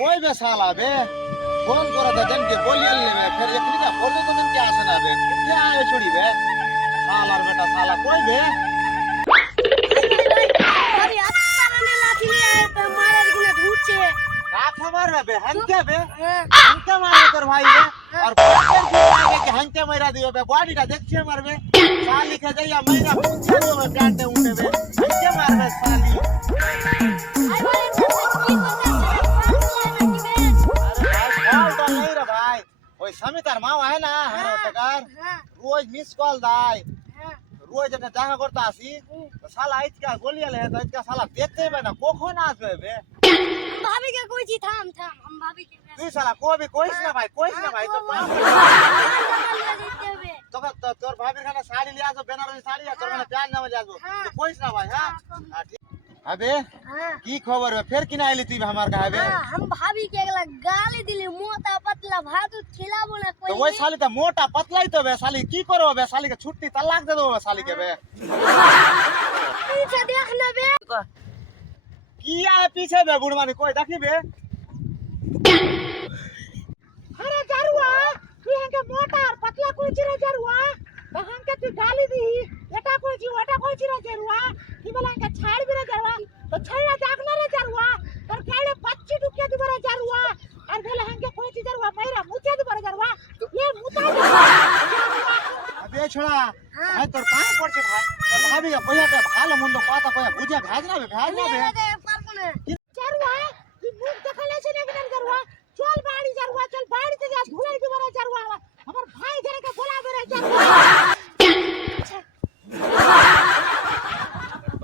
ওই বে শালা বে ফোন করে দেনকে বলিয়ে নেবে ফের এখনি যা বলবে তো দেনকে আসে না বে কে আয় ছড়িবে শালার বেটা শালা কই বে अरे अच्छा मैंने लाठी ले आए तो मारे गुना ढूंढचे काठा मारबे बे हंके बे हंके मारबे तोर भाई बे और पत्थर के आगे के हंके मारा दियो बे बॉडीटा देखछे मारबे साली के जइया महीना पूछे दियो बे काटे उठे बे हंके मारबे साली आई बोले तो की करते कॉल तो नहीं रे भाई ओए समितार मावा है ना हेरो टकार रोज मिस कॉल दाई रोज जने দেখা করতে আসি তো শালা আজকে গলিয়ালে তো আজকে শালা দেখতেই পাই না কখন আসবে বে भाभी के कोई जी थाम थाम हम भाभी के তুই শালা কবি কইস না ভাই তো তোকে তোর ভাবির খানে শাড়ি লিয়ে আসো বেনারসি শাড়ি আর তোর খানে প্যান্ট নামে আসবো তুই কইস না ভাই হ্যাঁ ঠিক আবে কি খবর বে ফের কিনা আইলি তুই আমার কাছে বে हम भाभी के अगला गाली दिले मोटा पतला भात खिलाबो ना তো कोई ওই শালিটা মোটা পাতলাই তো বে শালি কি করব বে শালিকে ছুটি তালাক দে দেবো বে শালিকে বে पीछे देखना बे কি আয় পিছে বে বুড়মানি কই দেখিবে अरे जरुआ तू हंके मोटा और पतला कोची रे जरुआ तो हंके तू गाली दी एटा कोची ओटा कोची रे जरुआ की बोला हंके छाड़ भी रे जरुआ तो छाड़ा जागना रे जरुआ तर काले 25 टुके दी रे जरुआ और बोला हंके कोची जरुआ मेरा मुचे दी रे जरुआ ये मुता আবে ছোড়া ভাই তোর কাজ করছে ভাই তোর ভাবি কইয়া ভালো মন্দ কথা কইয়া বুঝে ভেজ না বে पार्क में